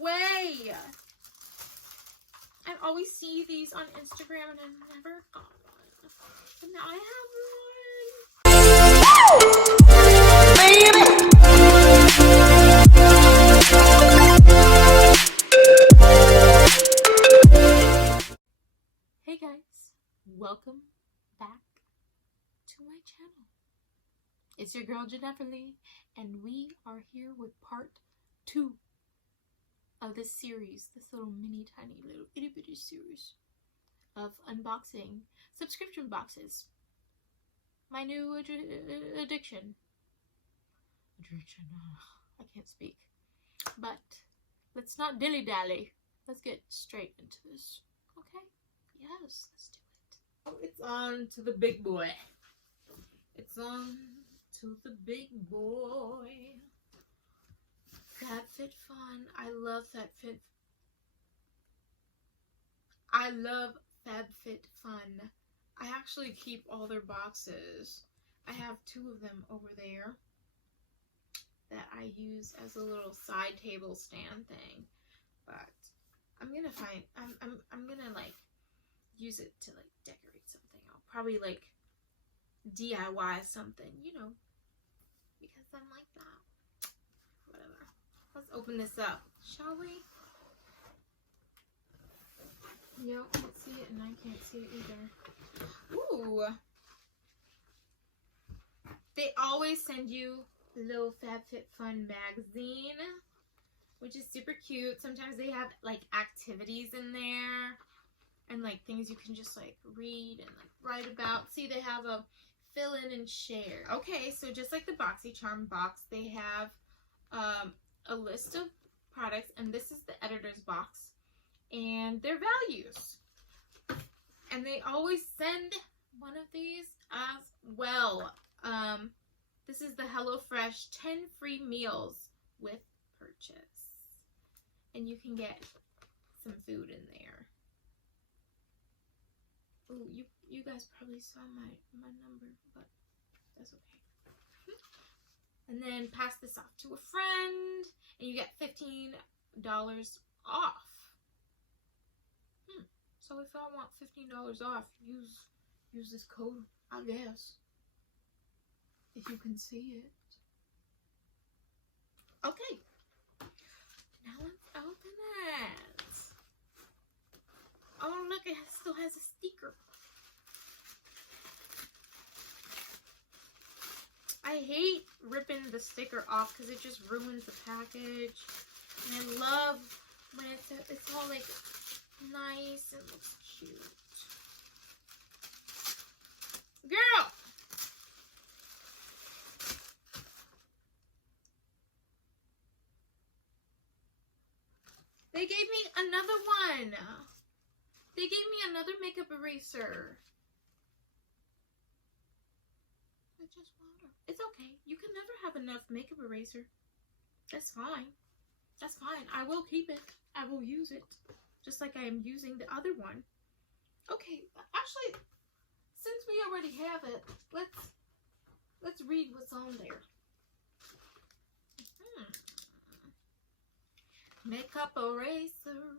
way! I always see these on Instagram and I've never got one. But now I have one. Hey guys, welcome back to my channel. It's your girl Jennifer Lee, and we are here with part 2 of this series, this little mini tiny little itty bitty series of unboxing subscription boxes. My new addiction. I can't speak. But let's not dilly dally. Let's get straight into this. Okay? Yes, let's do it. Oh, it's on to the big boy. It's on to the big boy. Fabfitfun. I love Fabfitfun. I actually keep all their boxes. I have 2 of them over there that I use as a little side table stand thing. But I'm gonna find I'm gonna like use it to like decorate something. I'll probably like DIY something, you know, because I'm like that. Whatever. Let's open this up, shall we? You can't see it and I can't see it either. Ooh. They always send you the little Fabfitfun magazine, which is super cute. Sometimes they have like activities in there and like things you can just like read and like write about. See, they have a fill in and share. Okay, so just like the Boxycharm box, they have a list of products, and this is the editor's box and their values. And they always send one of these as well. This is the HelloFresh 10 free meals with purchase. And you can get some food in there. Oh, you guys probably saw my number, but that's okay. And then pass this off to a friend, and you get $15 off. So if I want $15 off, use this code, I guess. If you can see it. Okay. Now let's open it. Oh look, it still has a sticker. I hate ripping the sticker off because it just ruins the package. And I love when it's all like nice and looks cute. Girl! They gave me another one. They gave me another makeup eraser. It's just water. It's okay. You can never have enough makeup eraser. That's fine. That's fine. I will keep it. I will use it. Just like I am using the other one. Okay, actually, since we already have it, let's read what's on there. Makeup eraser.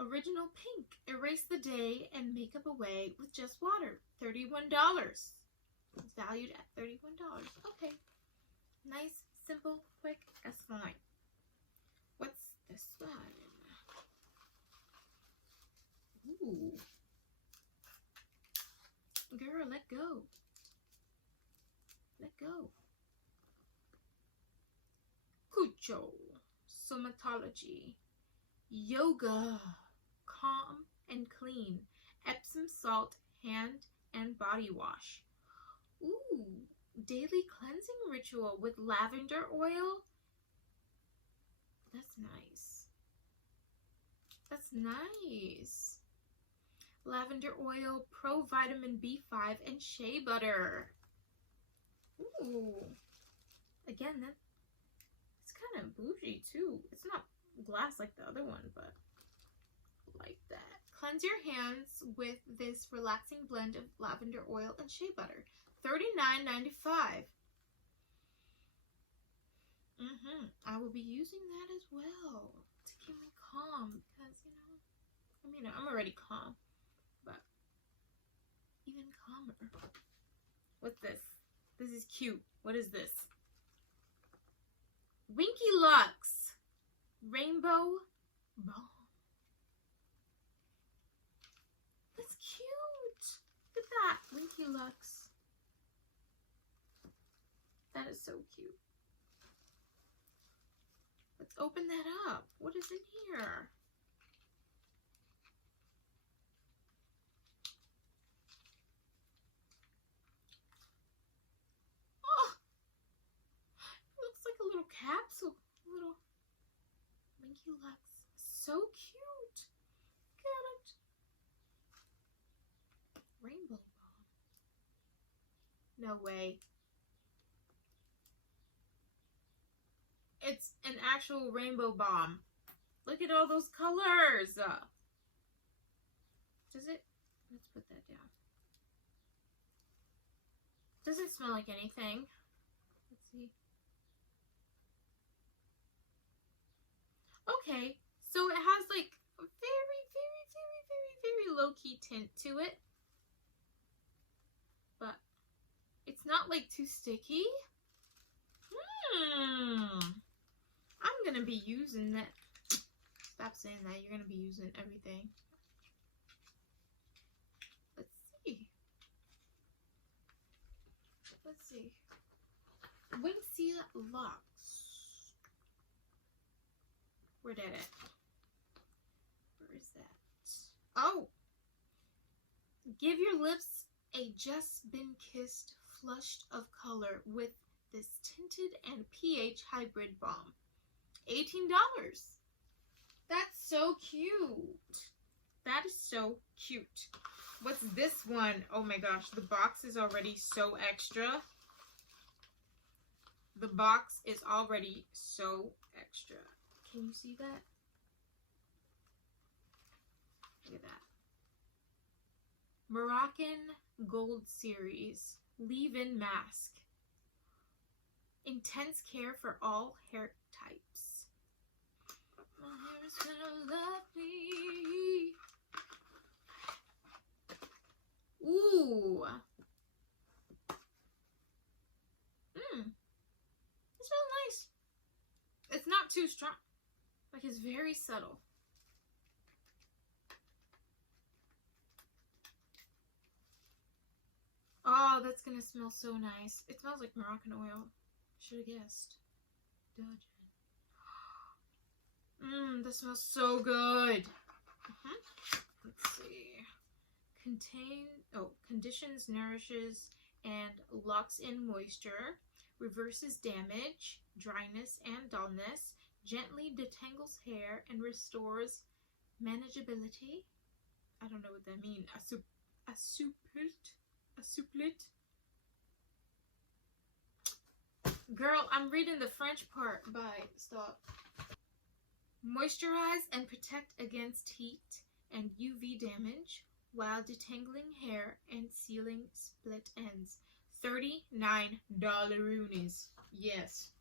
Original pink. Erase the day and makeup away with just water. $31. It's valued at $31. Okay. Nice, simple, quick. That's fine. What's this one? Ooh. Girl, let go. Let go. Cucho. Somatology. Yoga. Calm and clean. Epsom salt hand and body wash. Ooh. Daily cleansing ritual with lavender oil. That's nice. That's nice. Lavender oil, pro vitamin B5, and shea butter. Ooh. Again, it's kind of bougie too. It's not glass like the other one, but like that. Cleanse your hands with this relaxing blend of lavender oil and shea butter. $39.95. I will be using that as well to keep me calm because, you know, I mean, I'm already calm, but even calmer. What's this? This is cute. What is this? Winky Lux Rainbow Balm. That's cute. Look at that. Winky Lux. That is so cute. Let's open that up. What is in here? Oh, it looks like a little capsule. A little Winky Lux. So cute. Look at it. Rainbow Balm. No way. It's an actual rainbow balm. Look at all those colors. Does it? Let's put that down. Doesn't smell like anything. Let's see. Okay, so it has like a very low-key tint to it. But it's not like too sticky. I'm gonna be using that. Stop saying that. You're gonna be using everything. Let's see. Let's see. Winky Lux. Where did it? Where is that? Oh! Give your lips a just been kissed flush of color with this tinted and pH hybrid balm. $18. That's so cute. That is so cute. What's this one? Oh my gosh, the box is already so extra. The box is already so extra. Can you see that? Look at that. Moroccan Gold Series Leave-In Mask. Intense care for all hair types. My hair is gonna love me. Ooh. It smells nice. It's not too strong. Like, it's very subtle. Oh, that's gonna smell so nice. It smells like Moroccan oil. Should have guessed. That smells so good. Let's see. Conditions, nourishes, and locks in moisture. Reverses damage, dryness, and dullness. Gently detangles hair and restores manageability. I don't know what that means. Assouplit. Girl, I'm reading the French part. Bye. Stop. Moisturize and protect against heat and UV damage while detangling hair and sealing split ends. $39. Yes.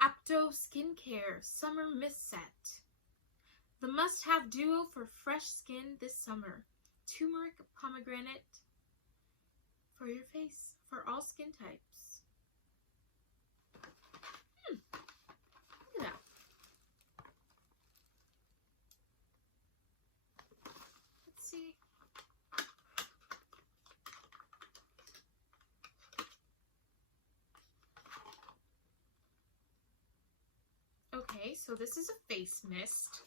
Apto Skincare Summer Mist Set. The must-have duo for fresh skin this summer. Turmeric pomegranate for your face, for all skin types. Look at that. Let's see. Okay, so this is a face mist.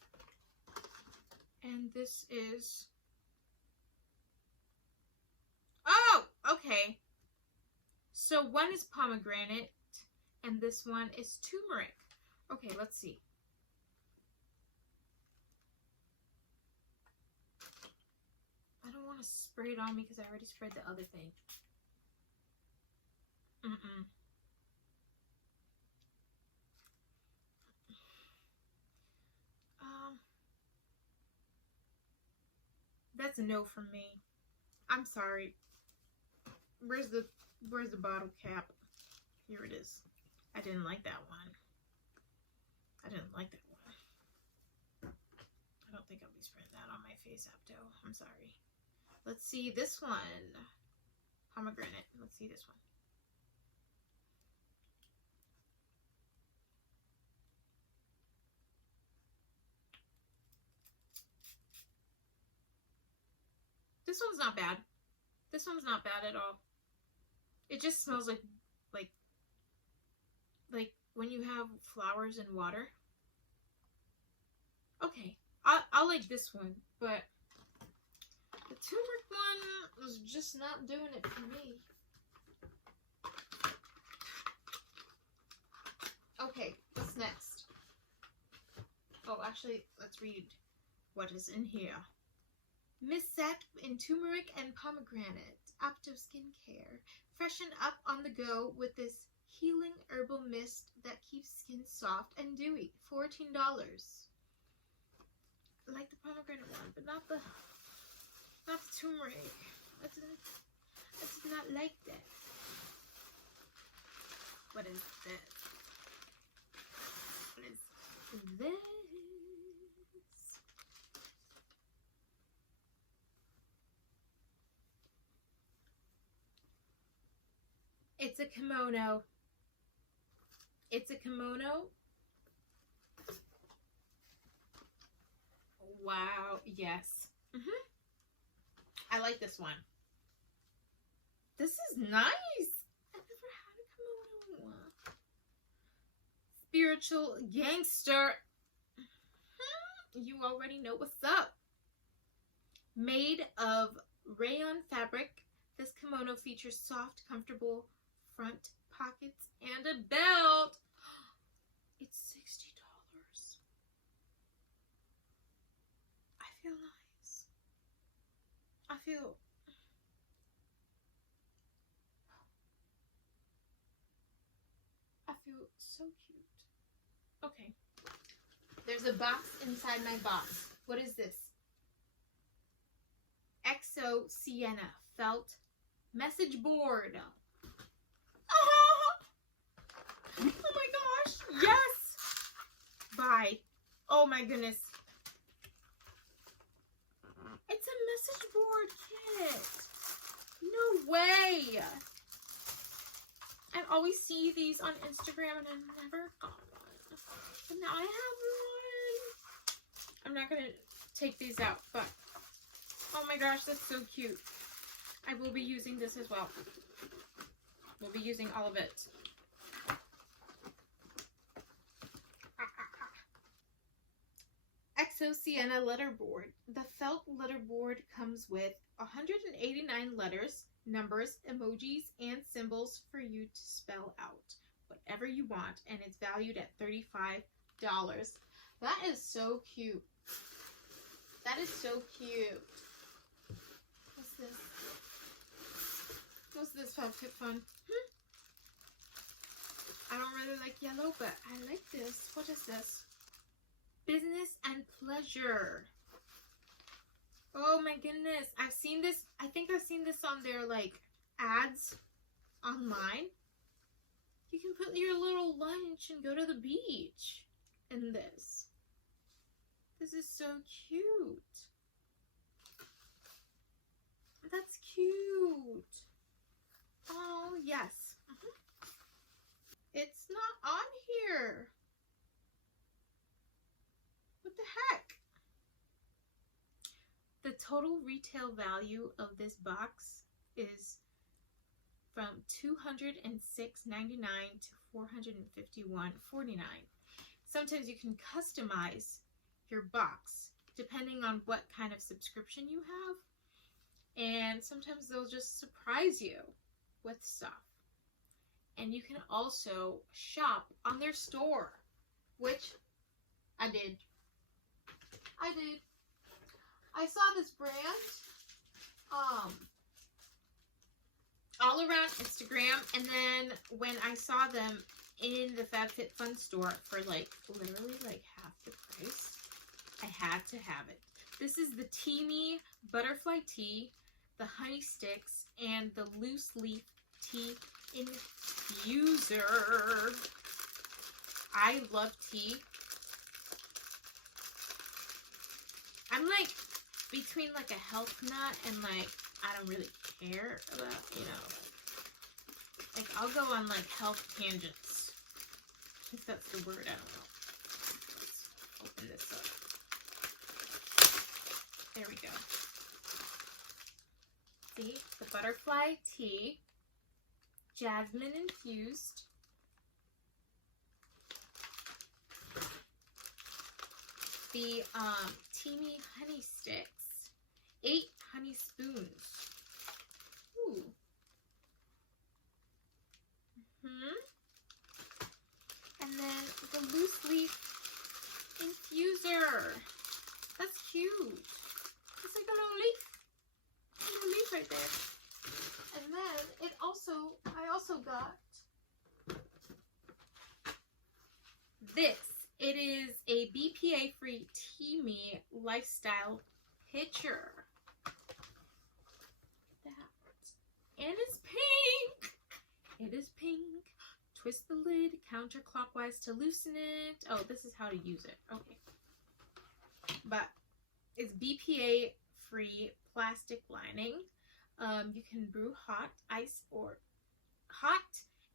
And this is... Oh, okay. So one is pomegranate, and this one is turmeric. Okay, let's see. I don't want to spray it on me because I already sprayed the other thing. That's a no from me. I'm sorry. Where's the bottle cap? Here it is. I didn't like that one. I didn't like that one. I don't think I'll be spraying that on my face, Apto. I'm sorry. Let's see this one. Pomegranate. Let's see this one. This one's not bad. This one's not bad at all. It just smells like when you have flowers and water. Okay, I like this one, but the turmeric one was just not doing it for me. Okay, what's next? Oh, actually, let's read what is in here. Mist Sap in turmeric and pomegranate. Apto Skincare. Freshen up on the go with this healing herbal mist that keeps skin soft and dewy. $14. I like the pomegranate one, but not the turmeric. I did not like that. What is this? What is this? It's a kimono. It's a kimono. Wow, yes. I like this one. This is nice. I've never had a kimono. Spiritual gangster. You already know what's up. Made of rayon fabric, this kimono features soft, comfortable front pockets and a belt. It's $60. I feel nice. I feel so cute. Okay. There's a box inside my box. What is this? Exo Sienna felt message board. Oh my gosh. Yes. Bye. Oh my goodness. It's a message board kit. No way. I always see these on Instagram and I never got one. But now I have one. I'm not going to take these out, but oh my gosh, that's so cute. I will be using this as well. We'll be using all of it. Exo Sienna letterboard. The felt letterboard comes with 189 letters, numbers, emojis, and symbols for you to spell out whatever you want, and it's valued at $35. That is so cute. That is so cute. What's this? What's this, Fabfitfun? I don't really like yellow, but I like this. What is this? Business and pleasure. Oh my goodness. I've seen this. I think I've seen this on their like ads online. You can put your little lunch and go to the beach in this. This is so cute. That's cute. Oh, yes. It's not on here. What the heck? The total retail value of this box is from $206.99 to $451.49. Sometimes you can customize your box depending on what kind of subscription you have. And sometimes they'll just surprise you with stuff. And you can also shop on their store, which I did. I saw this brand all around Instagram, and then when I saw them in the Fabfitfun store for like literally like half the price, I had to have it. This is the Teamy Butterfly Tea, the Honey Sticks, and the Loose Leaf Tea infuser. I love tea. I'm like between like a health nut and like I don't really care about, you know, like I'll go on like health tangents. If that's the word, I don't know. Let's open this up. There we go. See, the butterfly tea, jasmine infused. The teeny honey sticks, 8 honey spoons. Ooh. And then the loose leaf infuser. That's cute. It's like a little leaf right there. And then I also got this. It is a BPA-free Teamy lifestyle pitcher. That. And it's pink. It is pink. Twist the lid counterclockwise to loosen it. Oh, this is how to use it. Okay. But it's BPA-free plastic lining. You can brew hot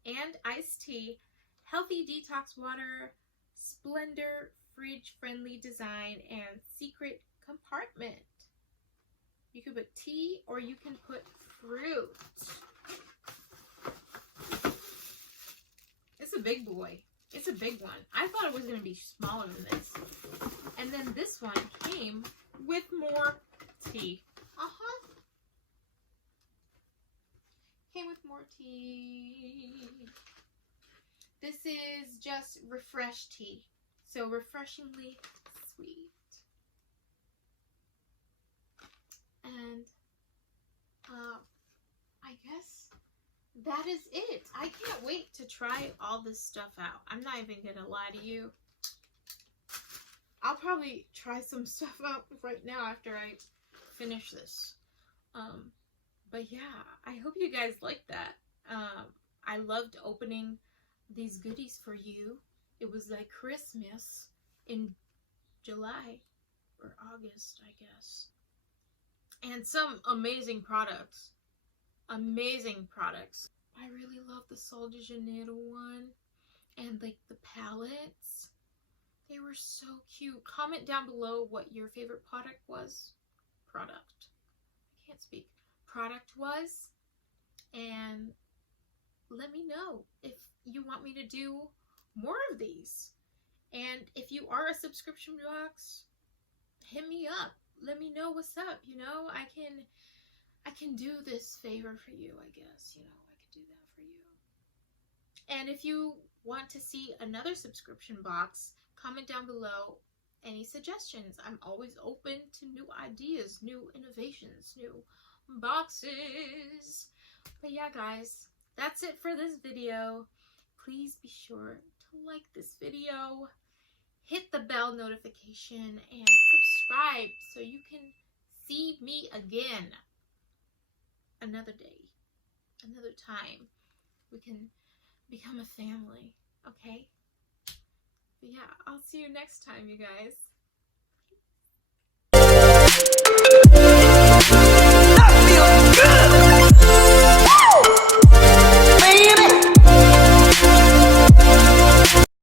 and iced tea, healthy detox water, Splendor fridge-friendly design, and secret compartment. You can put tea or you can put fruit. It's a big boy. It's a big one. I thought it was going to be smaller than this. And then this one came with more tea. Came with more tea. This is just refresh tea. So refreshingly sweet. And I guess that is it. I can't wait to try all this stuff out. I'm not even gonna lie to you. I'll probably try some stuff out right now after I finish this. But yeah, I hope you guys like that. I loved opening these goodies for you. It was like Christmas in July or August, I guess. And some amazing products. Amazing products. I really love the Sol de Janeiro one. And like the palettes. They were so cute. Comment down below what your favorite product was. I can't speak. Product was. And let me know if you want me to do more of these. And if you are a subscription box, hit me up. Let me know what's up. You know, I can do this favor for you, I guess. You know, I can do that for you. And if you want to see another subscription box, comment down below any suggestions. I'm always open to new ideas, new innovations, new boxes. But yeah, guys, that's it for this video. Please be sure to like this video, hit the bell notification, and subscribe so you can see me again another day, another time. We can become a family, okay? But yeah, I'll see you next time, you guys.